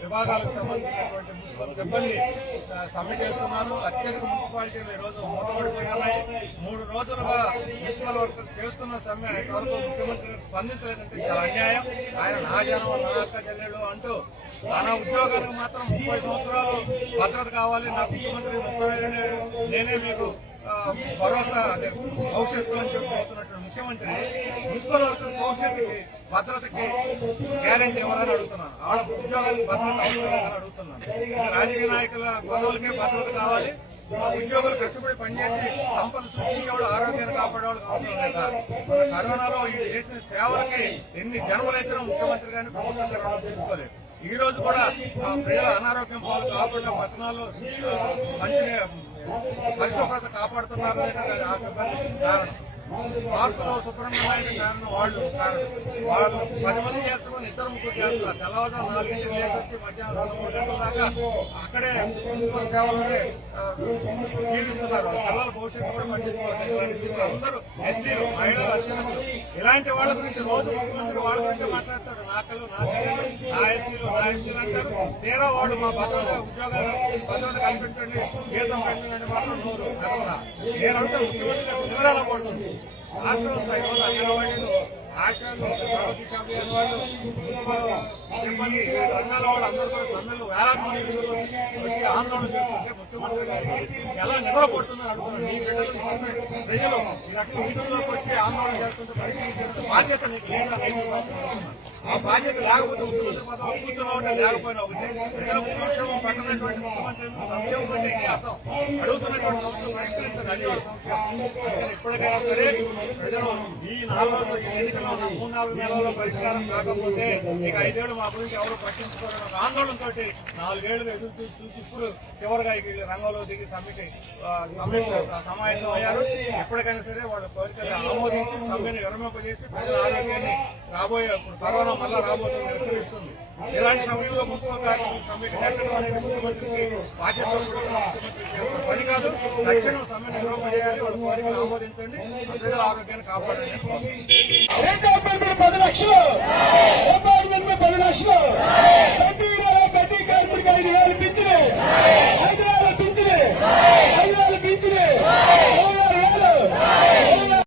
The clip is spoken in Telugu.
విభాగాలకు సంబంధించినటువంటి సిబ్బంది సమ్మె చేస్తున్నారు అత్యధిక మున్సిపాలిటీలు ఈ రోజు మూతపడిపోయినాయి మూడు రోజులుగా మున్సిపల్ వర్కర్స్ చేస్తున్న సమ్మె ఇంతవరకు ముఖ్యమంత్రి స్పందించలేదంటే చాలా అన్యాయం ఆయన నా జనం నా అక్క చెల్లెళ్ళు అంటూ తన ఉద్యోగానికి మాత్రం ముప్పై సంవత్సరాలు భద్రత కావాలి నా ముఖ్యమంత్రి ముప్పై నేనే మీకు భరోసా అదే భవిష్యత్తు అని చెప్పి ముఖ్యమంత్రి మున్సిపల్ వర్కర్స్ భవిష్యత్తుకి భద్రతకి గ్యారంటీ ఇవ్వాలని అడుగుతున్నాను. వాళ్ళ ఉద్యోగానికి భద్రత అవసరం అడుగుతున్నాను. రాజకీయ నాయకుల పదవులకే భద్రత కావాలి. మా ఉద్యోగులు కష్టపడి పనిచేసి సంపద సృష్టించేవాడు ఆరోగ్యాన్ని కాపాడేవాడు అవసరం లేదా? కరోనాలో చేసిన సేవలకి ఎన్ని జన్మలైతే ముఖ్యమంత్రి గారిని ప్రభుత్వం గారు రుణం తీర్చుకోలేదు ఈ రోజు కూడా ప్రజల అనారోగ్యం పాలు కాకుండా పట్టణాల్లో మంచి పరిశుభ్రత కాపాడుతున్నారు అనేది కారణం. పార్కులో శుభ్రంగా కారణం వాళ్ళు వాళ్ళు పది మంది చేస్తున్నాం ఇద్దరు ముగ్గురు చేస్తున్నారు. తెల్లవారుజాము లేచి వచ్చి మధ్యాహ్నం రెండు మూడు గంటల దాకా అక్కడే మున్సిపల్ సేవలోనే జీవిస్తున్నారు. పిల్లల భవిష్యత్తు కూడా పట్టించుకోవాలి ఇలాంటి అందరూ ఎస్సీలు మహిళలు అత్యంతలు ఇలాంటి వాళ్ళ గురించి రోజు ముఖ్యమంత్రి వాళ్ళ గురించి మాట్లాడతారు నా కళ్ళు నా చెల్లెలు, నా ఎస్సీలు నా ఎస్సీలు అంటారు. తీరా వాళ్ళు మా భద్రత ఉద్యోగాలు భద్రత కల్పించండి జీతం పెట్టండి మాత్రం నోరు కదలరా నేను ముఖ్యమంత్రి నిద్రలో పడుతుంది రాష్ట్రం ఈరోజు అంగన్వాడీలు ఆశాలు వాళ్ళు సిబ్బంది రంగాల వాళ్ళు అందరూ కూడా సమ్మెలు వేలాది మంది వచ్చి ఆందోళన చేస్తుంటే ముఖ్యమంత్రి గారికి ఎలా నిద్రపోతున్నారు అనుకున్నారు మీ బిడ్డలు ప్రజలు ఈ రకంగా వీధుల్లోకి వచ్చి ఆందోళన చేస్తుంటే బాధ్యత నీకు లేదా ఆ బాధ్యత లేకపోతే ముఖ్యమంత్రి లేకపోయినా ఒకటి ప్రజల సంక్షేమం ముఖ్యమంత్రి సంక్షేమం అంటే అర్థం అడుగుతున్నటువంటి సమస్యలు అది వాళ్ళ సరే ప్రజలు ఈ నాలుగు ఎన్నికల్లో మూడు నాలుగు నెలల్లో పరిష్కారం కాకపోతే ఇక ఐదేళ్ళు మా గురించి ఎవరు పట్టించుకోవడం ఆందోళనతో నాలుగేళ్ళు ఎదురు చూసి ఇప్పుడు చివరిగా ఇక రంగంలో దిగి సమ్మెకి ఆ, సమాయత్తం అయ్యారు. ఎప్పటికైనా సరే వాళ్ళ కోరికలు ఆమోదించి సమ్మెను విరమింపజేసి ప్రజల ఆరోగ్యాన్ని రాబోయే కరోనా మళ్ళా రాబోతుంది విస్తరిస్తుంది ఇలాంటి సమయంలో ముఖ్యమంత్రి సమ్మెకి నెట్టడం అనేది ముఖ్యమంత్రికి బాధ్యత ముఖ్యమంత్రి కాదు. తక్షణం సమ్మె నిర్వహణ చేయాలి వాళ్ళ కోరికలు ఆమోదించండి. ప్రజల ఆరోగ్యాన్ని కాపాడండి. పది లక్షలు. పది లక్షలు.